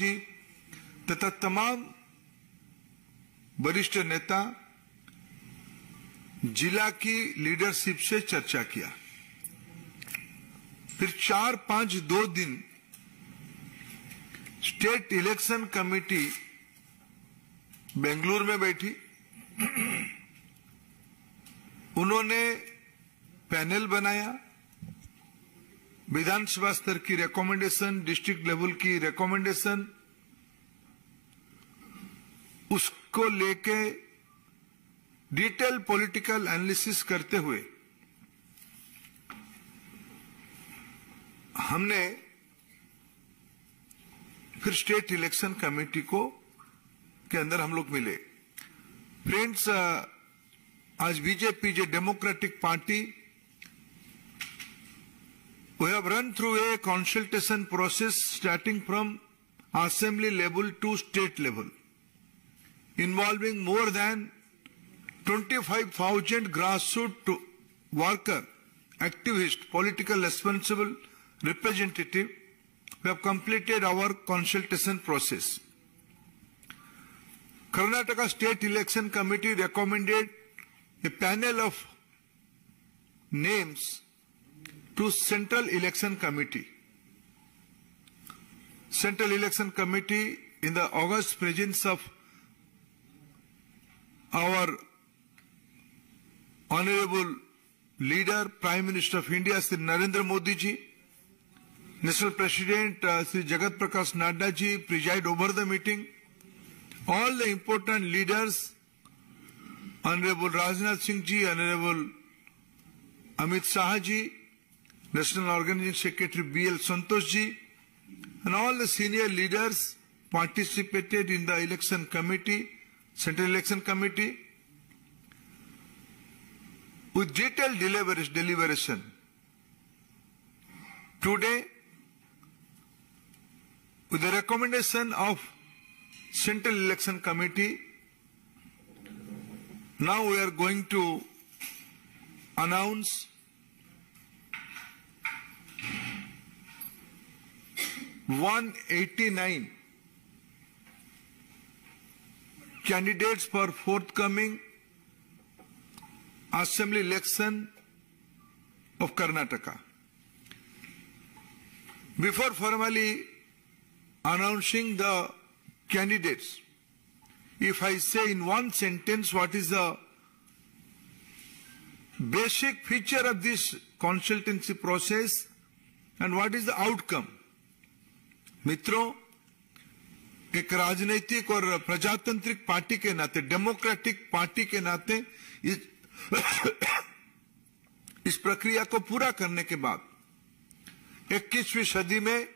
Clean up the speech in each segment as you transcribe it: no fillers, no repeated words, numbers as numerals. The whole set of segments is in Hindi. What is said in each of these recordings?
जी तथा तमाम वरिष्ठ नेता जिला की लीडरशिप से चर्चा किया। फिर 4-5-2 दिन स्टेट इलेक्शन कमेटी बेंगलुरु में बैठी। उन्होंने पैनल बनाया, विधानसभा स्तर की रिकमेंडेशन, डिस्ट्रिक्ट लेवल की रिकमेंडेशन, उसको लेके डिटेल पॉलिटिकल एनालिसिस करते हुए हमने फिर स्टेट इलेक्शन कमेटी को के अंदर हम लोग मिले। फ्रेंड्स, आज बीजेपी जो democratic party, we have run through a consultation process starting from assembly level to state level, involving more than 25,000 grassroots worker, activist, political responsible representative. We have completed our consultation process. Karnataka State Election Committee recommended a panel of names to Central Election Committee. Central Election Committee, in the august presence of our Honorable Leader, Prime Minister of India, Sri Narendra Modi ji, National President Sri Jagat Prakash Nadda ji preside over the meeting. All the important leaders, Honorable Rajnath Singh ji, Honorable Amit Shah ji, National Organizing Secretary B.L. Santosh ji, and all the senior leaders participated in the election committee, Central Election Committee, with detailed deliberation. Today, with the recommendation of Central Election Committee, now we are going to announce 189 candidates for forthcoming assembly election of Karnataka. Before formally announcing the candidates, if I say in one sentence what is the basic feature of this consultancy process and what is the outcome, मित्रों, एक राजनीतिक और प्रजातांत्रिक पार्टी के नाते, डेमोक्रेटिक पार्टी के नाते इस प्रक्रिया को पूरा करने के बाद 21वीं सदी में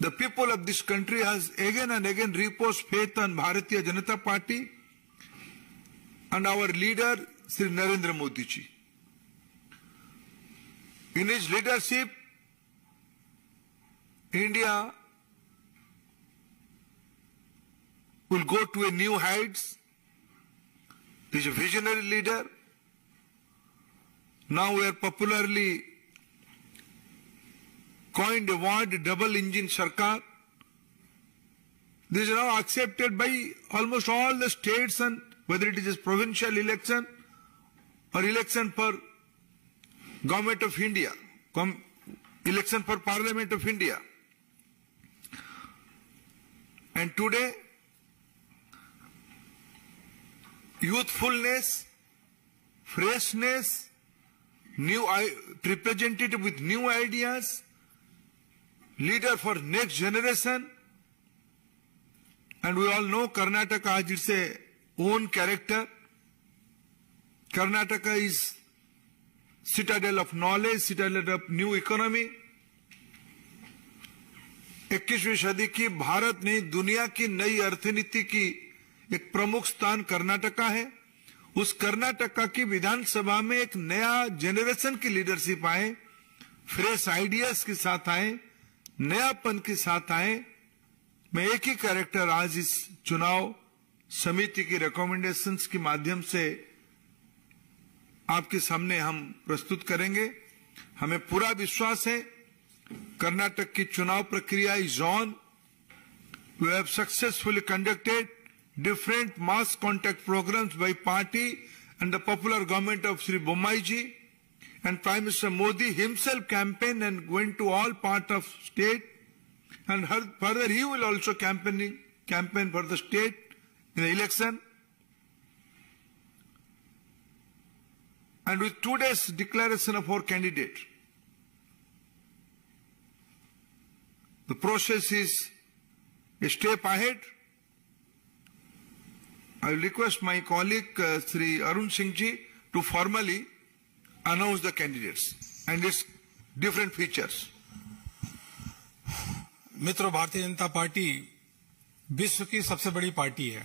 the people of this country has again and again reposed faith on Bharatiya Janata Party and our leader Sri Narendra Modi ji. In his leadership, India will go to a new heights. He is a visionary leader. Now we are popularly coined a word, double engine Sarkar. This is now accepted by almost all the states, and whether it is a provincial election or election for Government of India, election for Parliament of India. And today, youthfulness, freshness, new representative with new ideas, leader for next generation, and we all know Karnataka has its own character. Karnataka is citadel of knowledge, citadel of new economy. 21वीं सदी की भारत नहीं, दुनिया की नई अर्थनीति की एक प्रमुख स्थान कर्नाटका है। उस कर्नाटका की विधानसभा में एक नया जनरेशन की लीडरशिप आए, फ्रेश आइडियाज के साथ आए, नयापन के साथ आए। मैं एक ही कैरेक्टर आज इस चुनाव समिति की रिकमेंडेशंस के माध्यम से आपके सामने हम प्रस्तुत करेंगे। हमें पूरा विश्वास है कर्नाटक की चुनाव प्रक्रिया is on. We have successfully conducted different mass contact programs by party and the popular government of Sri Bommai ji, and Prime Minister Modi himself campaigned and went to all part of state, and further he will also campaign for the state in the election. And with today's declaration of our candidate, the process is a step ahead. I will request my colleague Sri Arun Singh ji to formally announce the candidates and its different features. मित्रों, भारतीय जनता पार्टी विश्व की सबसे बड़ी पार्टी है।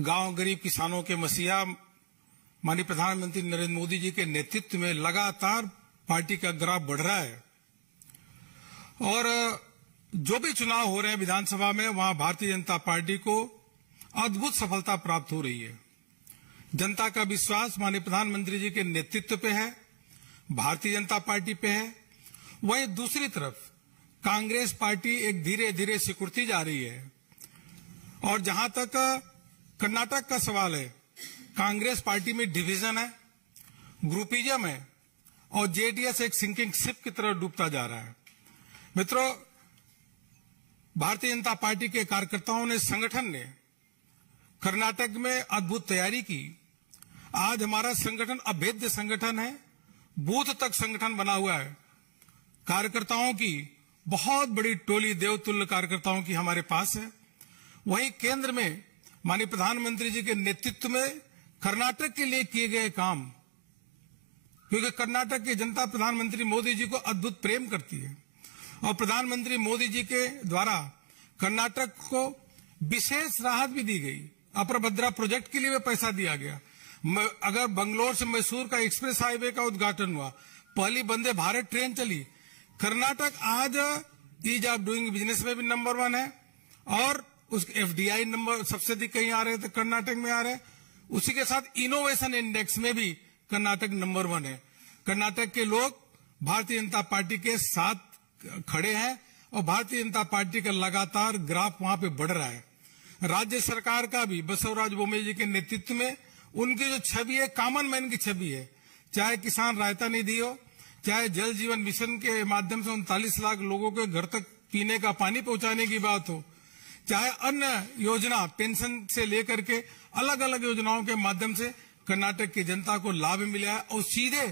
गांव गरीब किसानों के मसीहा माननीय प्रधानमंत्री नरेंद्र मोदी जी के नेतृत्व में लगातार पार्टी का ग्राफ बढ़ रहा है और जो भी चुनाव हो रहे हैं विधानसभा में, वहां भारतीय जनता पार्टी को अद्भुत सफलता प्राप्त हो रही है। जनता का विश्वास माननीय प्रधानमंत्री जी के नेतृत्व पे है, भारतीय जनता पार्टी पे है। वहीं दूसरी तरफ कांग्रेस पार्टी एक धीरे धीरे सिकुड़ती जा रही है। और जहां तक कर्नाटक का सवाल है, कांग्रेस पार्टी में डिवीजन है, ग्रुपिज्म है और जेडीएस एक सिंकिंग शिप की तरह डूबता जा रहा है। मित्रों, भारतीय जनता पार्टी के कार्यकर्ताओं ने, संगठन ने कर्नाटक में अद्भुत तैयारी की। आज हमारा संगठन अभेद्य संगठन है, बूथ तक संगठन बना हुआ है। कार्यकर्ताओं की बहुत बड़ी टोली, देवतुल्य कार्यकर्ताओं की हमारे पास है। वहीं केंद्र में माननीय प्रधानमंत्री जी के नेतृत्व में कर्नाटक के लिए किए गए काम, क्योंकि कर्नाटक की जनता प्रधानमंत्री मोदी जी को अद्भुत प्रेम करती है और प्रधानमंत्री मोदी जी के द्वारा कर्नाटक को विशेष राहत भी दी गई। अपर भद्रा प्रोजेक्ट के लिए भी पैसा दिया गया। अगर बंगलोर से मैसूर का एक्सप्रेस हाईवे का उद्घाटन हुआ, पहली वंदे भारत ट्रेन चली, कर्नाटक आज ईज ऑफ डूइंग बिजनेस में भी नंबर 1 है और उस एफडीआई नंबर सबसे अधिक कहीं आ रहे थे, कर्नाटक में आ रहे। उसी के साथ इनोवेशन इंडेक्स में भी कर्नाटक नंबर 1 है। कर्नाटक के लोग भारतीय जनता पार्टी के साथ खड़े हैं और भारतीय जनता पार्टी का लगातार ग्राफ वहां पे बढ़ रहा है। राज्य सरकार का भी बसवराज बोम्मई जी के नेतृत्व में उनकी जो छवि है, कॉमन मैन की छवि है, चाहे किसान रायता निधि हो, चाहे जल जीवन मिशन के माध्यम से 39 लाख लोगों के घर तक पीने का पानी पहुंचाने की बात हो, चाहे अन्य योजना पेंशन से लेकर के अलग अलग योजनाओं के माध्यम से कर्नाटक की जनता को लाभ मिला है। और सीधे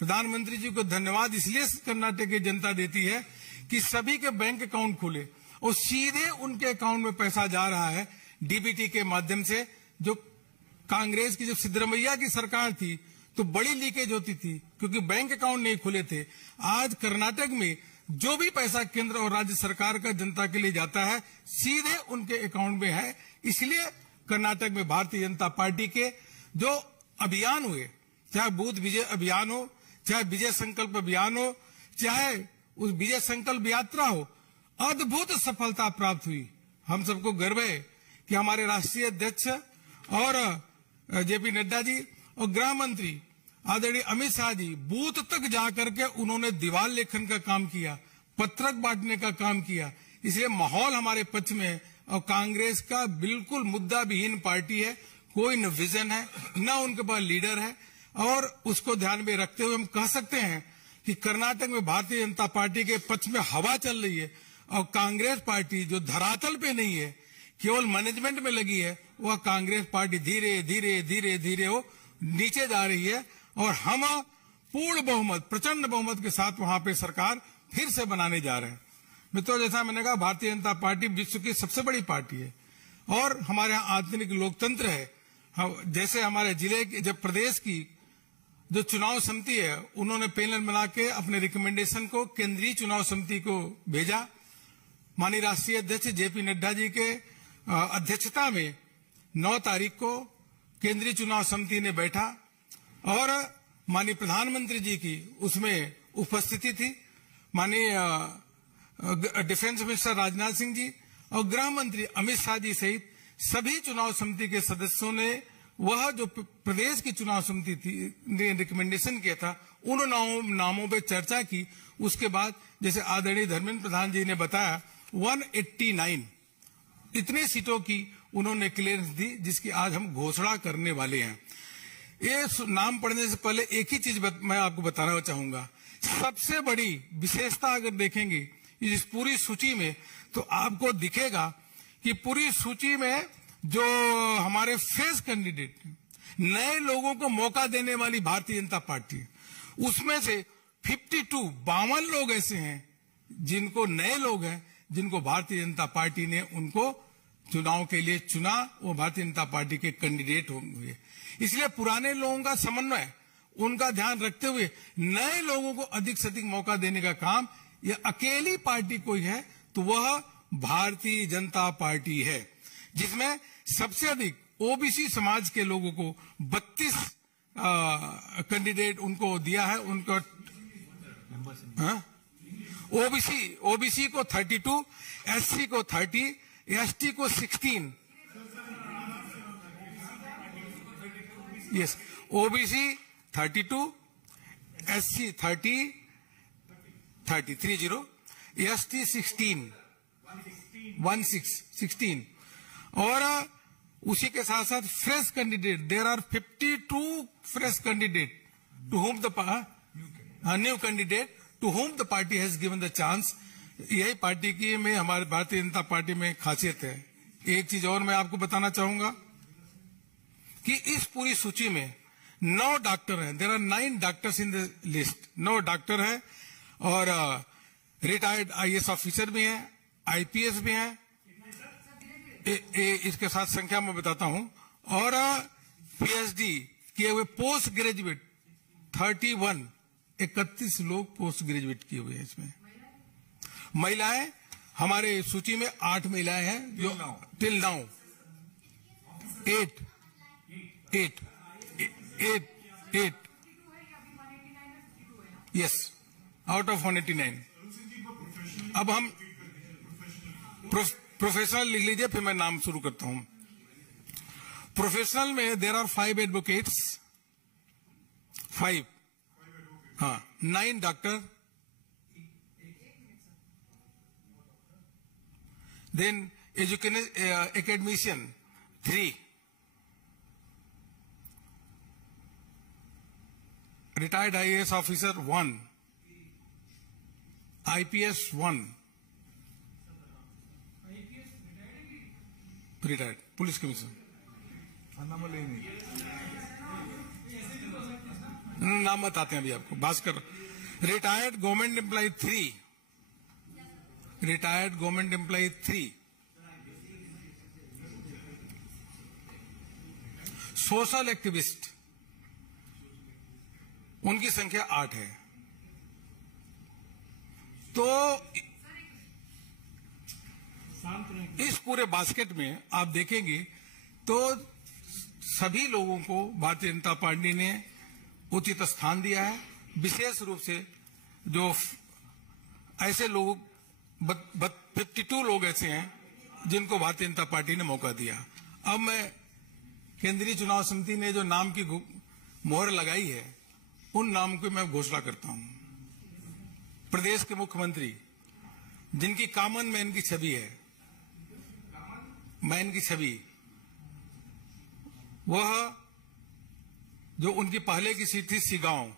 प्रधानमंत्री जी को धन्यवाद इसलिए कर्नाटक की जनता देती है कि सभी के बैंक अकाउंट खुले और सीधे उनके अकाउंट में पैसा जा रहा है डीबीटी के माध्यम से। जो कांग्रेस की, जब सिद्धरमैया की सरकार थी तो बड़ी लीकेज होती थी क्योंकि बैंक अकाउंट नहीं खुले थे। आज कर्नाटक में जो भी पैसा केंद्र और राज्य सरकार का जनता के लिए जाता है, सीधे उनके अकाउंट में है। इसलिए कर्नाटक में भारतीय जनता पार्टी के जो अभियान हुए, चाहे बूथ विजय अभियान हो, चाहे विजय संकल्प अभियान हो, चाहे उस विजय संकल्प यात्रा हो, अद्भुत सफलता प्राप्त हुई। हम सबको गर्व है कि हमारे राष्ट्रीय अध्यक्ष और जेपी नड्डा जी और गृह मंत्री आदरणीय अमित शाह जी बूथ तक जाकर के उन्होंने दीवार लेखन का काम किया, पत्रक बांटने का काम किया। इसलिए माहौल हमारे पक्ष में है और कांग्रेस का बिल्कुल मुद्दा विहीन पार्टी है। कोई न विजन है, न उनके पास लीडर है। और उसको ध्यान में रखते हुए हम कह सकते हैं कि कर्नाटक में भारतीय जनता पार्टी के पक्ष में हवा चल रही है और कांग्रेस पार्टी जो धरातल पे नहीं है, केवल मैनेजमेंट में लगी है, वह कांग्रेस पार्टी धीरे धीरे धीरे धीरे वो नीचे जा रही है। और हम पूर्ण बहुमत, प्रचंड बहुमत के साथ वहां पे सरकार फिर से बनाने जा रहे हैं। मित्रों, जैसा मैंने कहा, भारतीय जनता पार्टी विश्व की सबसे बड़ी पार्टी है और हमारे यहाँ आधुनिक लोकतंत्र है। जैसे हमारे जिले की, जब प्रदेश की जो चुनाव समिति है, उन्होंने पैनल बना के अपने रिकमेंडेशन को केंद्रीय चुनाव समिति को भेजा। माननीय राष्ट्रीय अध्यक्ष जेपी नड्डा जी के अध्यक्षता में 9 तारीख को केंद्रीय चुनाव समिति ने बैठा और माननीय प्रधानमंत्री जी की उसमें उपस्थिति थी। माननीय डिफेंस मिनिस्टर राजनाथ सिंह जी और गृह मंत्री अमित शाह जी सहित सभी चुनाव समिति के सदस्यों ने वह जो प्रदेश की चुनाव समिति थी ने रिकमेंडेशन किया था, उन नामों पे चर्चा की, उसके बाद जैसे आदरणीय धर्मेंद्र प्रधान जी ने बताया 189 इतने सीटों की उन्होंने क्लियरेंस दी, जिसकी आज हम घोषणा करने वाले हैं। ये नाम पढ़ने से पहले एक ही चीज मैं आपको बताना चाहूंगा। सबसे बड़ी विशेषता अगर देखेंगे इस पूरी सूची में, तो आपको दिखेगा कि पूरी सूची में जो हमारे फ्रेश कैंडिडेट, नए लोगों को मौका देने वाली भारतीय जनता पार्टी, उसमें से 52 लोग ऐसे हैं जिनको, नए लोग हैं जिनको भारतीय जनता पार्टी ने उनको चुनाव के लिए चुना, वो भारतीय जनता पार्टी के कैंडिडेट होंगे। इसलिए पुराने लोगों का समन्वय, उनका ध्यान रखते हुए नए लोगों को अधिक से अधिक मौका देने का काम ये अकेली पार्टी कोई है तो वह भारतीय जनता पार्टी है, जिसमें सबसे अधिक ओबीसी समाज के लोगों को 32 कैंडिडेट उनको दिया है। उनको ओबीसी को 32, एससी को 30, एसटी को 16। यस, ओबीसी 32, एससी 30, एसटी 16 और उसी के साथ साथ fresh candidate, there are 52 fresh candidate to whom the new candidate to whom the party has given the chance. यही पार्टी की में, हमारे भारतीय जनता पार्टी में खासियत है। एक चीज और मैं आपको बताना चाहूंगा कि इस पूरी सूची में 9 डॉक्टर हैं। There are 9 doctors in the list. 9 doctor हैं और रिटायर्ड आईएएस ऑफिसर भी हैं, आईपीएस भी हैं। इसके साथ संख्या मैं बताता हूं। और पीएचडी किए हुए पोस्ट ग्रेजुएट 31 लोग पोस्ट ग्रेजुएट किए हुए हैं। इसमें महिलाएं हमारे सूची में 8 महिलाएं हैं जो till now 8 yes out of 189। अब हम प्रोफेशनल लिख लीजिए, फिर मैं नाम शुरू करता हूं। प्रोफेशनल में there are 5 advocates, 5 9 doctor, then academician 3, retired IAS officer 1, IPS 1, retired police commissioner. नाम बताते हैं अभी आपको। Bhaskar, retired government employee 3, retired government employee 3, social activist उनकी संख्या 8 है। तो इस पूरे बास्केट में आप देखेंगे तो सभी लोगों को भारतीय जनता पार्टी ने उचित स्थान दिया है। विशेष रूप से जो ऐसे लोग 52 लोग ऐसे हैं जिनको भारतीय जनता पार्टी ने मौका दिया। अब मैं केंद्रीय चुनाव समिति ने जो नाम की मोहर लगाई है उन नाम की मैं घोषणा करता हूं। प्रदेश के मुख्यमंत्री जिनकी कॉमन मैन की छवि है, मैन की छवि, वह जो उनकी पहले की सीट थी सिगांव,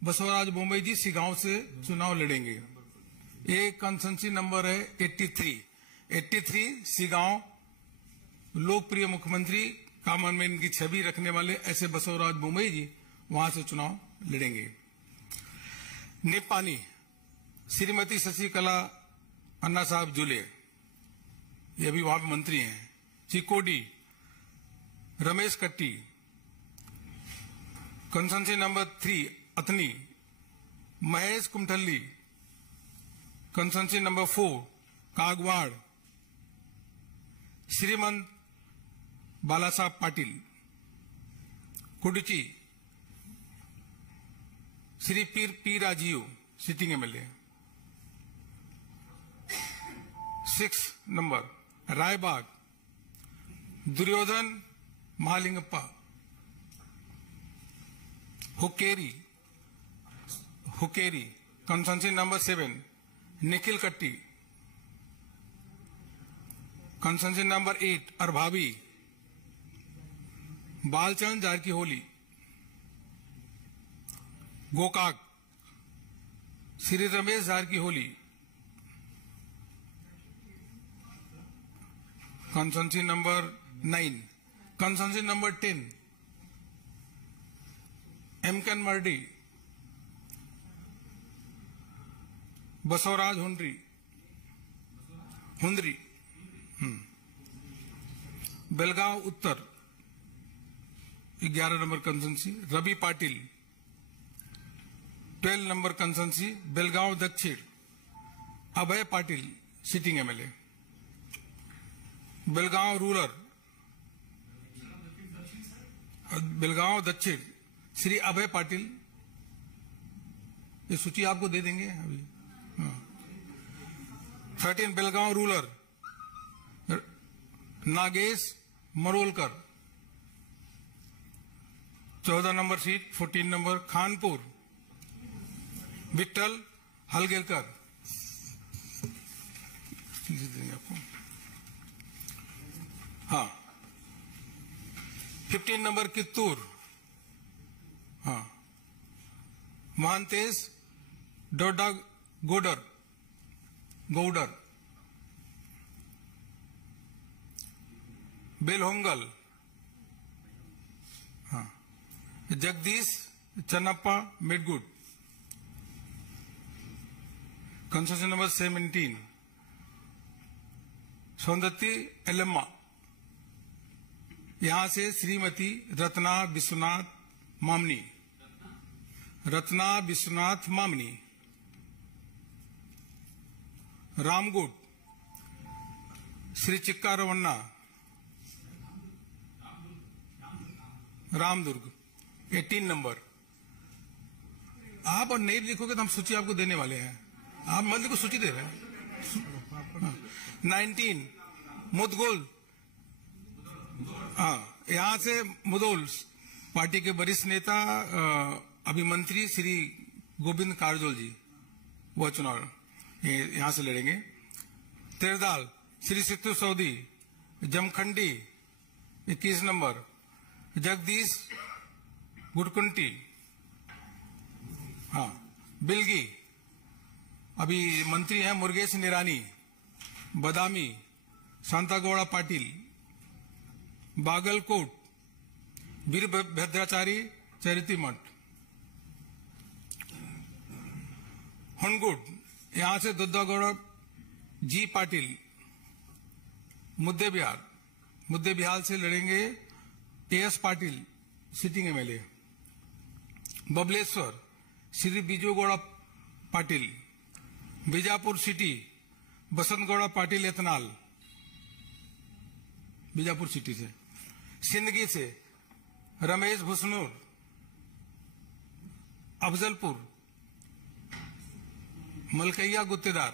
बसवराज बोम्बई जी सिगांव से चुनाव लड़ेंगे। एक कंसेंसी नंबर है 83 सिगांव, लोकप्रिय मुख्यमंत्री, कॉमन मैन की छवि रखने वाले ऐसे बसवराज बोम्बई जी वहां से चुनाव लड़ेंगे। निपानी श्रीमती शशिकला अन्ना साहब जुले, ये भी वहां मंत्री हैं। चिकोडी रमेश कट्टी, कंसेंसी नंबर 3 अतनी। Mahesh कुमठल्ली, कंसेंसी number 4 कागवाड़। Shrimant Bala Saheb Patil, Kudachi. Shri P Rajeev, sitting MLA. 6 number Raybag, Duryodhan Mahalingappa. Hukkeri constituency number 7 Nikhil Katti, constituency number 8 Arabhavi, Balachandra Jarkiholi, Gokak Shri Ramesh Jarkiholi, constituency number 9, constituency number 10 Yamkanmardi, Basavaraj Hundri, Belgaum उत्तर 11 number constituency Ravi Patil, 12 number constituency Belgaum दक्षिण Abhay Patil sitting MLA, Belgaum rural Belgaum दक्षिण श्री अभय पाटिल, ये सूची आपको दे देंगे अभी। 13 Belgaum rural Nagesh Marolkar, 14 number seat 14 number Khanapur Vitthal Halgekar, आपको हाँ। 15 नंबर कित्तूर, हाँ महांतेश डोडा गौडर, बेलहोंगल, हाँ जगदीश चन्नप्पा मेडगुड, कंसंसी नंबर 17 सौंदत्ती एलम्मा, यहां से श्रीमती रत्ना विश्वनाथ मामनी, रामगुड श्री चिक्का रवन्ना, रामदुर्ग 18 नंबर। आप और नहीं लिखोगे तो हम सूची आपको देने वाले हैं, आप मतलब को सूची दे रहे हैं। 19 मुदगुल, हाँ यहां से मुदोल पार्टी के वरिष्ठ नेता अभिमंत्री श्री गोविंद कारजोल जी, वह चुनाव यहां से लड़ेंगे। तेरदाल श्री सित्तू सऊदी, जमखंडी 21 नंबर, जगदीश गुड़कुंटी, हाँ बिलगी अभी मंत्री हैं मुर्गेश निरानी, बदामी शांतागौड़ा पाटिल, बागलकोट वीरभद्राचारी चैरिटी मठ, हनगुड यहां से दुद्दागौड़ा जी पाटिल, मुद्दे बिहार से लड़ेंगे A S Patil sitting MLA, Babaleshwar Shri Bijugowda Patil, Bijapur city Basanagouda Patil Yatnal, Bijapur city से, सिंदगी से रमेश भुसनूर, अफजलपुर मलकैया गुत्तेदार,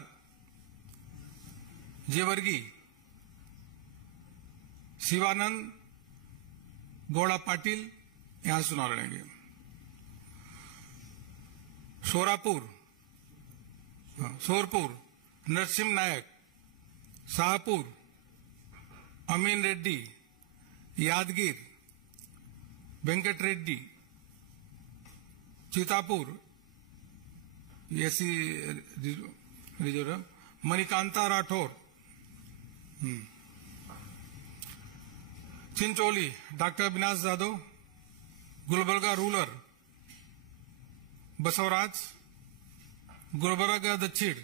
जेवर्गी शिवानंद गौड़ा पाटिल यहां से चुनाव लड़ेंगे। Shorapur Narasimha Nayak, Shahapur Amin Reddy, Yadgir Venkat Reddy, Chittapur AC reserve Manikanta Rathore, Chincholi doctor Avinash Yadav, Gulbarga rural Basavaraj, Gulbarga दक्षिण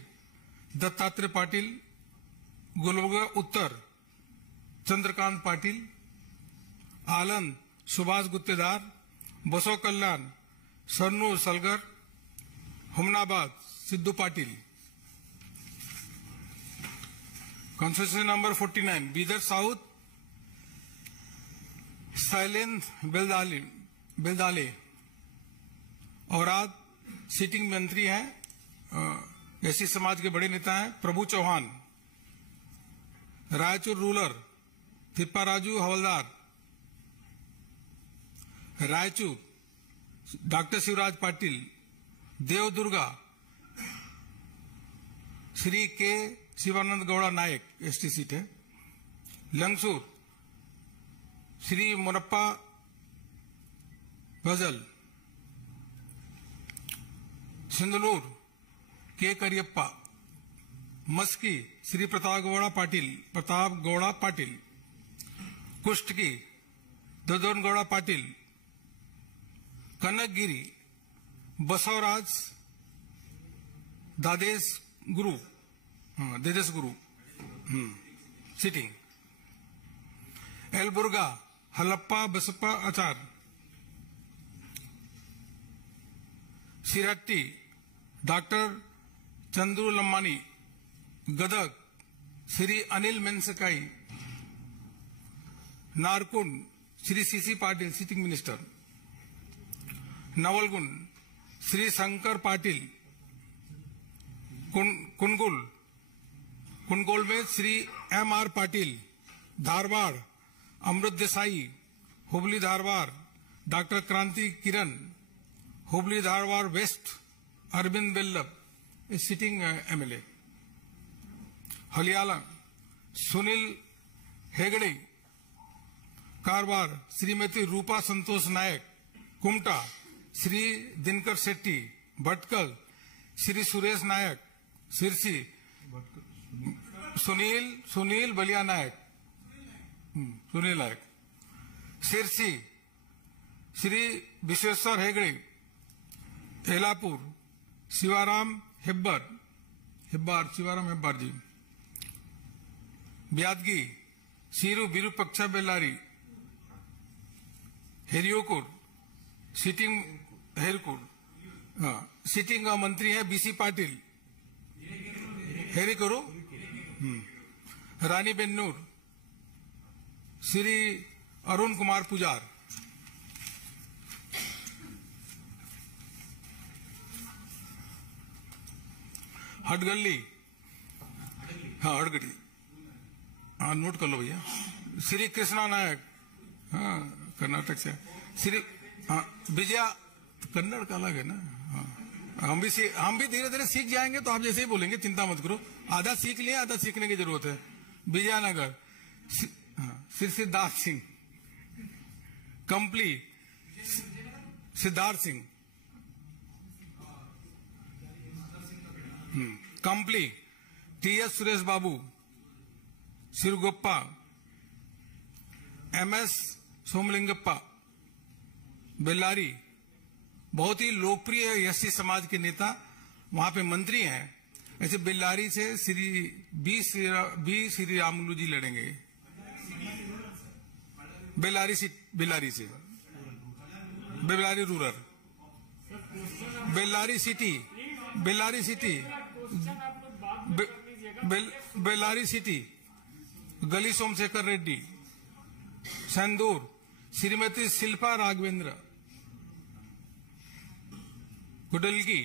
दत्तात्रेय पाटिल, गुलबर्गा उत्तर Chandrakant Patil, Aland Subhash Guttedar, Basava Kalyan Sharanu Salagar, Humnabad Siddu Patil, constituency number 49 Bidar south Shailendra Beldale, और आज सिटिंग मंत्री हैं एससी समाज के बड़े नेता हैं प्रभु चौहान, रायचूर रूरल थिप्पाराजू हवलदार, रायचूर डॉक्टर शिवराज पाटिल, देवदुर्गा श्री के शिवानंद गौड़ा नायक, एसटी सीट है। लंगसूर श्री मुनप्पा भजल। सिंधनूर के करियप्पा। मस्की श्री प्रताप गौड़ा पाटिल। कुष्टकी ददन गौड़ा पाटिल। कनकगिरी बसवराज दादेश गुरु sitting. एलबुर्गा Halappa Basappa Achar. Shirahatti doctor Chandru Lamani. Gadag Shri Anil Menasinkai. Nargund Shri C C Patil, sitting minister. Navalgund Shri Shankar Patil. Kundgol में Shri M R. Patil. Dharwad Amrut Desai. Hubli Dharwad doctor Kranti Kiran. Hubli Dharwad west Arvind Bellad, sitting MLA. Haliyal Sunil Hegde. Karwar Shrimati Roopa Santosh Nayak. Kumta Shri Dinakar Shetty. Bhatkal Shri Suresh Nayak. Sirsi Sunil Biliya Nayak. Sunil Nayak. Sirsi Shri Vishweshwar Hegde. Yellapur Shivaram Hebbar जी। ब्यादगी सीरू विरूपक्षा बेल्लारी। हेरियोकुर सिटिंग मंत्री है बीसी पाटिल। हेरिकोरू रानी बेन्नूर श्री अरुण कुमार पुजार। हडगली हड़गड़ी नोट कर लो भैया। श्री कृष्णा नायक, कर्नाटक से। श्री विजया, कन्नड़ का अलग है ना। हम भी धीरे धीरे सीख जाएंगे, तो आप जैसे ही बोलेंगे, चिंता मत करो। आधा सीख लिए, आधा सीखने की जरूरत है। विजयनगर श्री सिद्धार्थ सिंह। कंपली सिद्धार्थ सिंह। कंपली टी.एस. सुरेश बाबू। सिरगोप्पा एम.एस. सोमलिंगप्पा। बेल्लारी बहुत ही लोकप्रिय एससी समाज के नेता, वहां पे मंत्री हैं। ऐसे बेल्लारी से श्री बी श्रीरामुलु जी लड़ेंगे। बेल्लारी से बेल्लारी रूरल। बेल्लारी सिटी गली सोमशेखर रेड्डी। संदूर श्रीमती शिल्पा राघवेंद्र। गुडलगी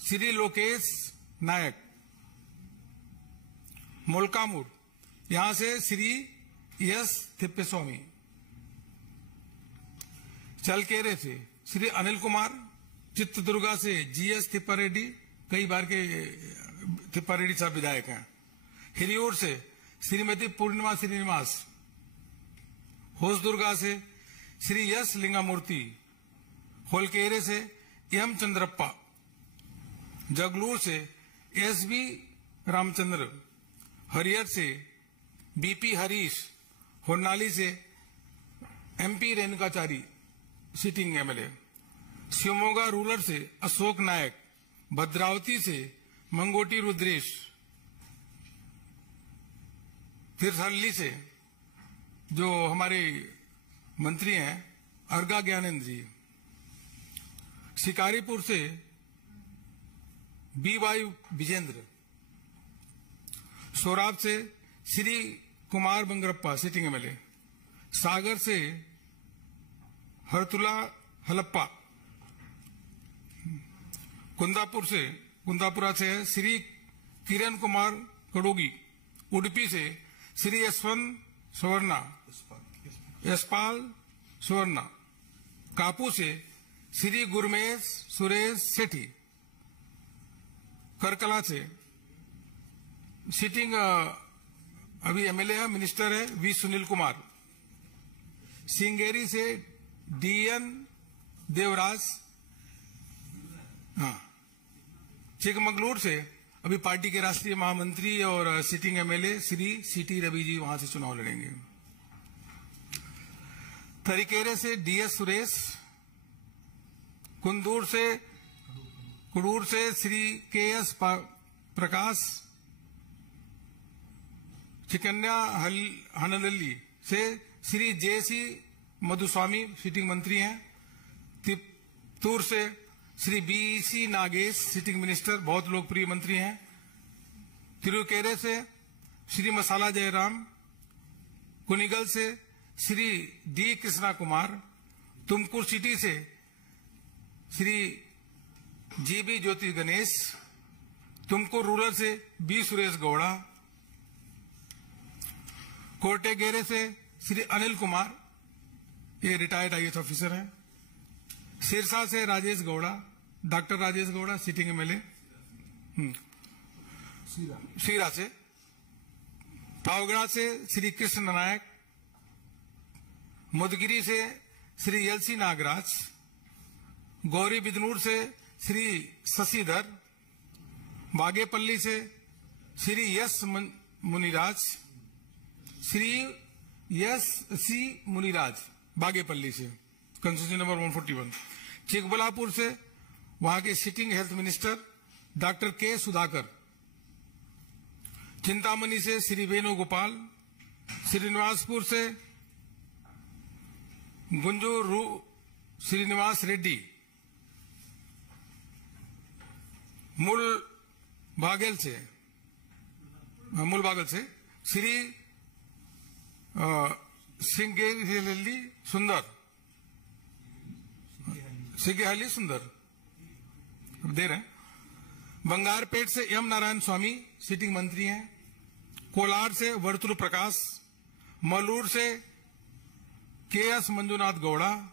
श्री लोकेश नायक। मोलकामूर यहां से श्री एस थिप्पेस्वामी। चलकेरे से श्री अनिल कुमार। चित्रदुर्गा से जीएस थिप्पारेड्डी, कई बार के थिप्पारेड्डी साहब विधायक हैं। हिरियूर से श्रीमती पूर्णिमा श्रीनिवास। होसदुर्गा से श्री यस लिंगामूर्ति। होलकेरे से एम चंद्रप्पा। जगलूर से एसबी रामचंद्र। हरियर से बीपी हरीश। होन्नाली से M P Renukacharya, sitting MLA. Shivamogga rural से अशोक नायक। भद्रावती से मंगोटी रुद्रेश। तिरथल्ली से जो हमारे मंत्री हैं अर्गा ज्ञानेंद्र जी। शिकारीपुर से बी.वाई. विजेंद्र। सोराब से श्री कुमार बंगरप्पा, सिटिंग एमएलए। सागर से हरतुला हलप्पा। कुंदापुरा से श्री किरण कुमार कड़ोगी। उडुपी से श्री यशपाल सुवर्णा। कापू से श्री गुरमेश सुरेश सेठी। करकला से सिटिंग अभी एमएलए है, मिनिस्टर है वी सुनील कुमार। सिंगेरी से डीएन देवराज, हाँ। चिकमगलूर से अभी पार्टी के राष्ट्रीय महामंत्री और सिटिंग एमएलए श्री सीटी रवि जी वहां से चुनाव लड़ेंगे। तरीकेरे से डीएस सुरेश, कुंदूर से श्री केएस प्रकाश, चिकन्या हनदल्ली से श्री जेसी मधुस्वामी सिटिंग मंत्री हैं। तिप्तूर से Shri BC Nagesh sitting minister, बहुत लोकप्रिय मंत्री हैं। तिरुकेरे से श्री मसाला जयराम, कुनिगल से श्री डी कृष्णा कुमार, तुमकुर सिटी से श्री जीबी ज्योति गणेश, तुमकुर रूरल से बी सुरेश गौड़ा, कोटेगेरे से श्री अनिल कुमार, ये रिटायर्ड आईएएस ऑफिसर हैं। सिरसा से Rajesh Gowda, doctor Rajesh Gowda sitting MLA सीरा से। पावगढ़ से श्री कृष्ण नायक, मुदगिरी से श्री एलसी नागराज, गौरी बिदनूर से श्री शशिधर, बागेपल्ली से श्री यस मुनिराज, श्री यस सी मुनिराज बागेपल्ली से कंस्टिट्यूंसी नंबर 141। चिकबलापुर से वहां के सिटिंग हेल्थ मिनिस्टर डॉक्टर के सुधाकर, चिंतामणि से श्री वेणुगोपाल, श्रीनिवासपुर से गुंजूरू श्रीनिवास रेड्डी, मूल बागेल से श्री सिंगेहली सुंदर अब दे रहे हैं। बंगारपेट से एम नारायण स्वामी सिटिंग मंत्री हैं। कोलार से वर्तुल प्रकाश, मलूर से केएस मंजुनाथ गौड़ा,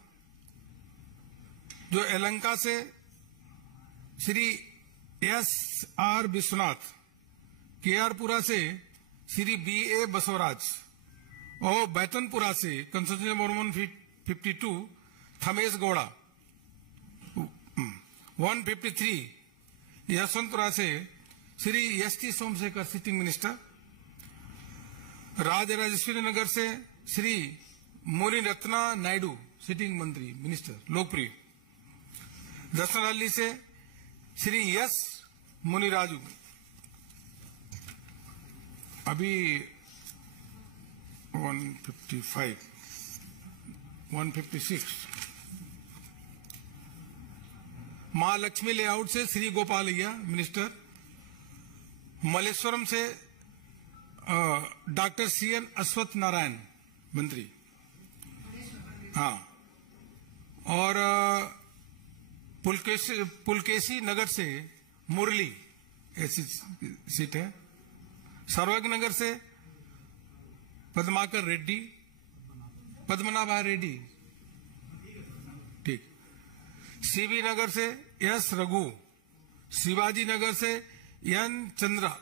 जो एलंका से श्री एस आर विश्वनाथ, केआरपुरा से श्री बी ए बसवराज और बैतनपुरा से कंस्टिट्यूंसी नंबर 152 थमेश गौड़ा, 153 यशवंतपुरा से Shri S T Somashekar sitting minister, Rajarajeshwari Nagar से श्री मुनि रत्ना नायडू सिटिंग मंत्री मिनिस्टर लोकप्रिय, दसनहल्ली से श्री यस मुनिराजू। अभी 155, 156 महालक्ष्मी लेआउट से श्री गोपालಯ್ಯ मिनिस्टर, मलेश्वरम से डॉक्टर सीएन अश्वत्थ नारायण मंत्री, हाँ। और पुलकेशी नगर से मुरली ऐसी सीट है। सर्वज्ञ नगर से पद्माकर रेड्डी, पद्मनाभा रेड्डी, ठीक। सीबी नगर से एस रघु, शिवाजी नगर से एन चंद्रा,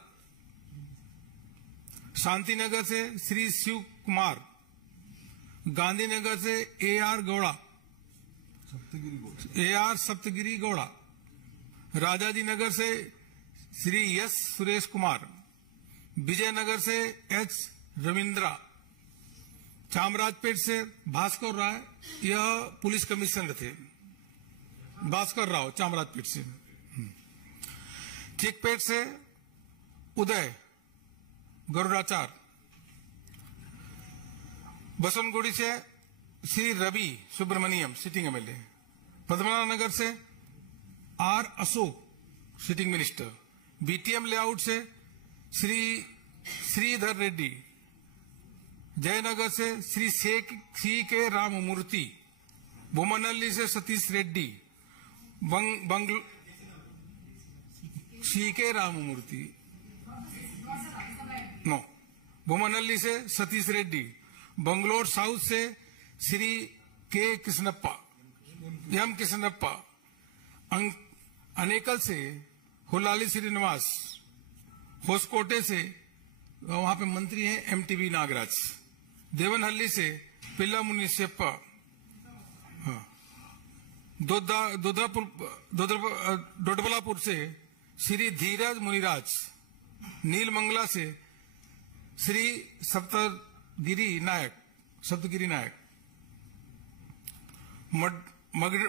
शांतिनगर से श्री शिव कुमार, गांधीनगर से AR गौड़ा, AR सप्तगिरी गौड़ा, राजाजी नगर से श्री एस सुरेश कुमार, विजयनगर से H रविंद्रा, चामराजपेट से भास्कर राय, यह पुलिस कमिश्नर थे, भास्कर राव चामराजपेट से। चिकपेट से उदय गरुड़ाचार, बसनगुड़ी से श्री रवि सुब्रमण्यम सिटिंग एमएलए, पद्मनाभ नगर से R Ashok sitting minister, BTM layout से श्री श्रीधर रेड्डी, जयनगर से श्री सी के राममूर्ति, बोमनल्ली से सतीश रेड्डी, सी के राममूर्ति नो, बोमनल्ली से सतीश रेड्डी, बंगलोर साउथ से श्री के कृष्णप्पा, एम कृष्णप्पा, अनेकल से हुलाली श्रीनिवास, होसकोटे से वहां पे मंत्री हैं एमटीबी नागराज। देवनहल्ली से पिल्ला मुनिसेप्पा, दोडबलापुर से श्री धीरज मुनिराज, नीलमंगला से श्री सप्तगिरी नायक,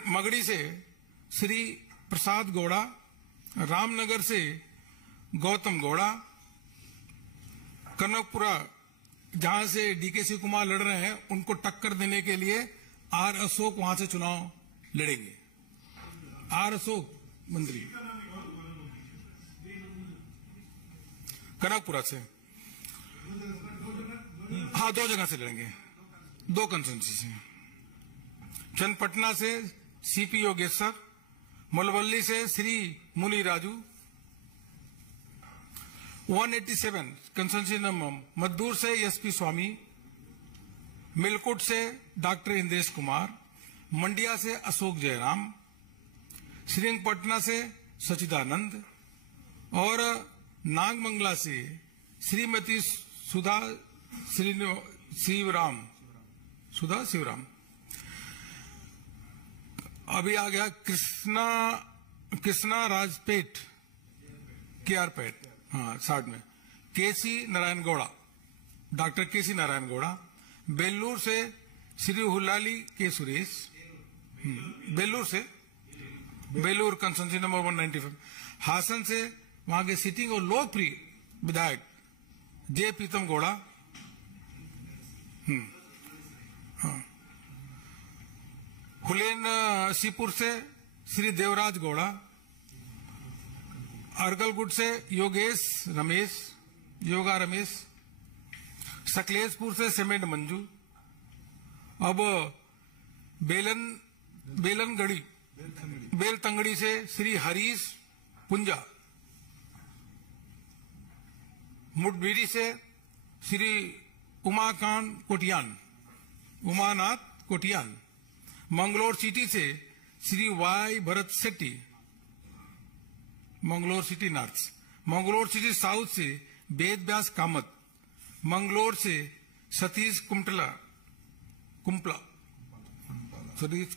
मगड़ी से श्री प्रसाद गौड़ा, रामनगर से गौतम गौड़ा, कनकपुरा जहां से डीके कुमार लड़ रहे हैं उनको टक्कर देने के लिए आर अशोक वहां से चुनाव लड़ेंगे। आर अशोक मंत्री कनकपुरा से, हाँ 2 जगह से लड़ेंगे, 2 कंस्टिट्यूंसी से। चन्नपटना से सीपी योगेश्वर, मलवल्ली से श्री मुनि राजू, 187 कंस्टिट्यूंसी नंबर मद्दूर से एसपी स्वामी, मिलकुट से डॉक्टर इंद्रेश कुमार, मंडिया से अशोक जयराम, श्रीरंगपटना से सचिदानंद और नागमंगला से श्रीमती सुधा शिवराम। अभी आ गया कृष्णा राजपेट, केआरपेट, हाँ 60 में केसी नारायण गौड़ा, डॉक्टर केसी नारायण गौड़ा। बेल्लूर से श्री हुलाली के सुरेश, बेल्लूर कंस्टिट्यूंसी नंबर 195। हासन से वहां के सिटिंग और लोकप्रिय विधायक जे प्रीतम गौड़ा, हुलेन सीपुर से श्री देवराज गौड़ा, अरगलगुट से योगा रमेश, सकलेशपुर से सीमेंट मंजू। अब बेलतंगड़ी से श्री हरीश पुंजा, मुठभीड़ी से श्री उमानाथ कोटियान, मंगलोर सिटी से Shri Y Bharat Shetty, Mangalore city north, Mangalore city south से वेद व्यास कामत, मंगलोर से सतीश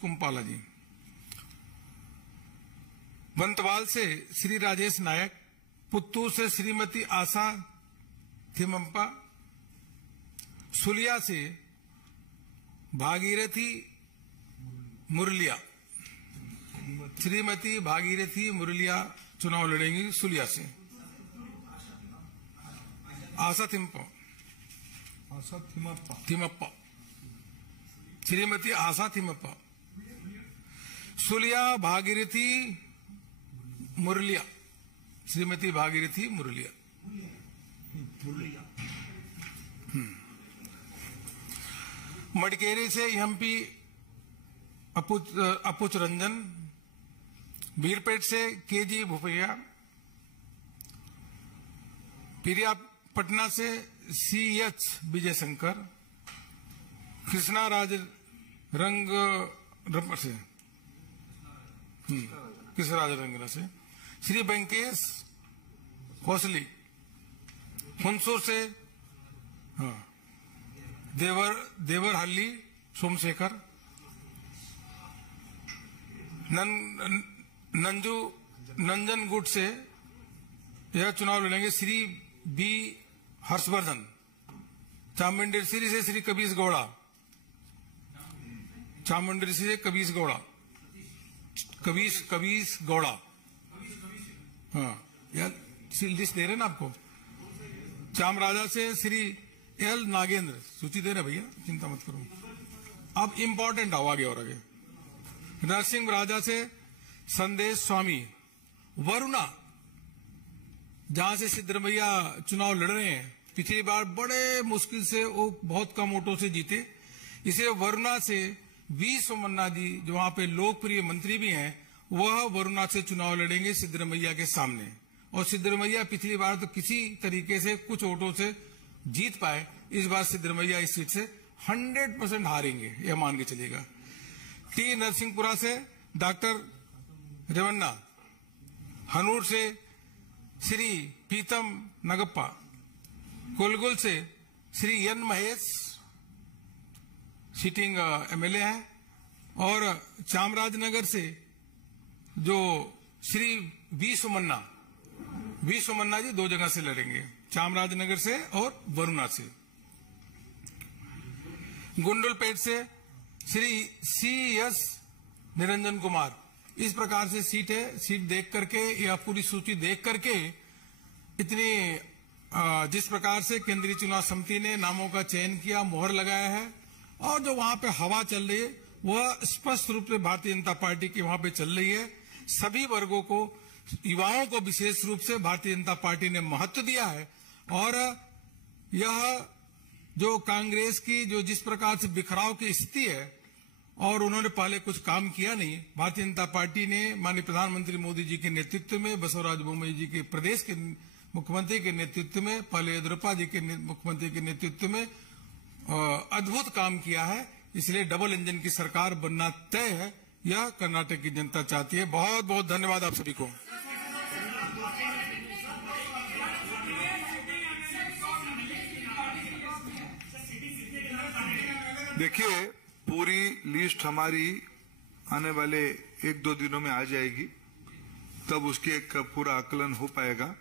कुंपाला जी, बंतवाल से श्री राजेश नायक, पुत्तूर से श्रीमती आशा थिमंपा, सुलिया से भागीरथी मुरलिया, श्रीमती भागीरथी मुरलिया चुनाव लड़ेंगी सुलिया से। आशा थिमप्पा, श्रीमती आशा थिमप्पा, सुलिया भागीरथी मुरलिया, श्रीमती भागीरथी मुरलिया। मडकेरी से एमपी अपुच रंजन, वीरपेट से केजी भूपैया, पिरिया पटना से सीएच विजय शंकर, कृष्णा राज रंग से श्री वेंकेश कौशली, हुनसूर से देवरहल्ली सोमशेखर, नंजनगुट से यह चुनाव लड़ेंगे श्री बी हर्षवर्धन, चामुंडेश्वरी से श्री कबीर गौड़ा, चामुंडेश्वरी से कबीर गौड़ा, हाँ यार लिस्ट दे रहे ना आपको। चामराजा से श्री एल नागेंद्र, सूची दे रहे भैया, चिंता मत करो। अब इंपॉर्टेंट आओ आगे और आगे। नरसिंह राजा से संदेश स्वामी, वरुणा जहां से सिद्धरमैया चुनाव लड़ रहे हैं, पिछली बार बड़े मुश्किल से वो बहुत कम वोटों से जीते, इसे वरुणा से वी सोमन्ना जी जो वहां पे लोकप्रिय मंत्री भी हैं, वह वरुणा से चुनाव लड़ेंगे सिद्धरमैया के सामने। और सिद्धरमैया पिछली बार तो किसी तरीके से कुछ वोटों से जीत पाए, इस बार सिद्धरमैया इस सीट से 100% हारेंगे, यह मान के चलिएगा। टी नरसिंहपुरा से डॉक्टर रेवन्ना, हनूर से श्री पीतम नगप्पा, कुलगुल से Shri N Mahesh sitting MLA है, और चामराजनगर से जो श्री वी सुमन्ना जी 2 जगह से लड़ेंगे, चामराजनगर से और वरुणा से। गुंडलपेट से श्री सी एस निरंजन कुमार। इस प्रकार से सीट है। सीट देख करके या पूरी सूची देख करके इतनी जिस प्रकार से केंद्रीय चुनाव समिति ने नामों का चयन किया, मोहर लगाया है, और जो वहां पे हवा चल रही है वह स्पष्ट रूप से भारतीय जनता पार्टी की वहां पे चल रही है। सभी वर्गों को, युवाओं को विशेष रूप से भारतीय जनता पार्टी ने महत्व दिया है। और यह जो कांग्रेस की जो जिस प्रकार से बिखराव की स्थिति है और उन्होंने पहले कुछ काम किया नहीं, भारतीय जनता पार्टी ने माननीय प्रधानमंत्री मोदी जी के नेतृत्व में, बसवराज बोम्मई जी के प्रदेश के मुख्यमंत्री के नेतृत्व में, पहले येदियुरप्पा जी के मुख्यमंत्री के नेतृत्व में अद्भुत काम किया है। इसलिए डबल इंजन की सरकार बनना तय है, यह कर्नाटक की जनता चाहती है। बहुत बहुत धन्यवाद आप सभी को। देखिए, पूरी लिस्ट हमारी आने वाले 1-2 दिनों में आ जाएगी, तब उसकी एक पूरा आकलन हो पाएगा।